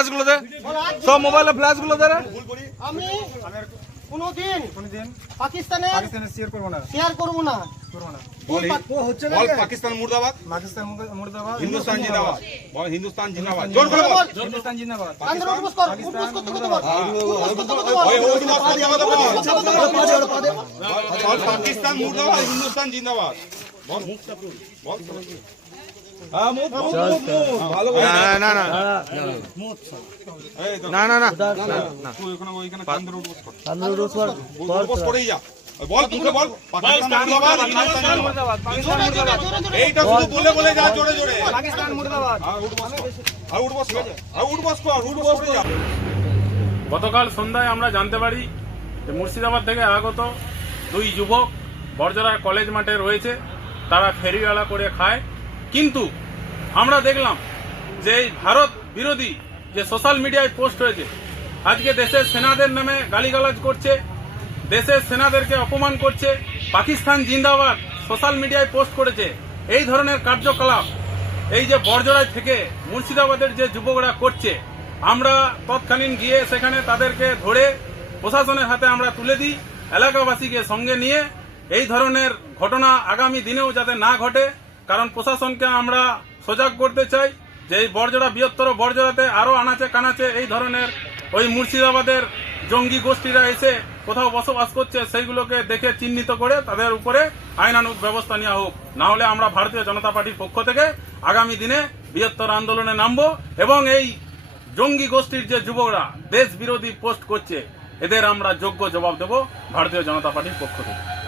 ফ্ল্যাশগুলো দে। সব মোবাইলে ফ্ল্যাশগুলো দে আমি কোনদিন পাকিস্তানের পাকিস্তানের শেয়ার করব না। শেয়ার করব না। করব না। বল হচ্ছে বল পাকিস্তান মুর্দাবাদ? পাকিস্তান মুর্দাবাদ। হিন্দুস্তান জিন্দাবাদ। বল হিন্দুস্তান জিন্দাবাদ। জোর করে বল। হিন্দুস্তান জিন্দাবাদ। আন্দোলন উঠবস কর উঠবস করতে করতে বল ওই ওই মাস জিন্দাবাদ বল বল পাকিস্তান মুর্দাবাদ হিন্দুস্তান জিন্দাবাদ। বল বল। না না না। না না। এইটা শুধু বলে বলে যা জোরে জোরে। গতকাল সন্ধ্যায় আমরা জানতে পারি যে মুর্শিদাবাদ থেকে আগত দুই যুবক বরজরা কলেজ মাঠে রয়েছে। তারা ফেরিওয়ালা করে খায়। কিন্তু আমরা দেখলাম যে এই ভারত বিরোধী যে সোশ্যাল মিডিয়ায় পোস্ট হয়েছে, আজকে দেশের সেনাদের নামে গালিগালাজ করছে, দেশের সেনাদেরকে অপমান করছে, পাকিস্তান জিন্দাবাদ সোশ্যাল মিডিয়ায় পোস্ট করেছে, এই ধরনের কার্যকলাপ, এই যে বরজড়ায় থেকে মুর্শিদাবাদের যে যুবকরা করছে, আমরা তৎকালীন গিয়ে সেখানে তাদেরকে ধরে প্রশাসনের হাতে আমরা তুলে দিই, এলাকাবাসীকে সঙ্গে নিয়ে, এই ধরনের ঘটনা আগামী দিনেও যাতে না ঘটে কারণ প্রশাসনকে আমরা সজাগ করতে চাই যে এই বরজড়া বৃহত্তর বরজড়াতে আরও আনাচে কানাচে এই ধরনের ওই মুর্শিদাবাদের জঙ্গি গোষ্ঠীরা এসে কোথাও বসবাস করছে, সেইগুলোকে দেখে চিহ্নিত করে তাদের উপরে আইনানুগ ব্যবস্থা নেওয়া হোক। না হলে আমরা ভারতীয় জনতা পার্টির পক্ষ থেকে আগামী দিনে বৃহত্তর আন্দোলনে নামবো এবং এই জঙ্গি গোষ্ঠীর যে যুবকরা দেশ বিরোধী পোস্ট করছে, এদের আমরা যোগ্য জবাব দেব ভারতীয় জনতা পার্টির পক্ষ থেকে।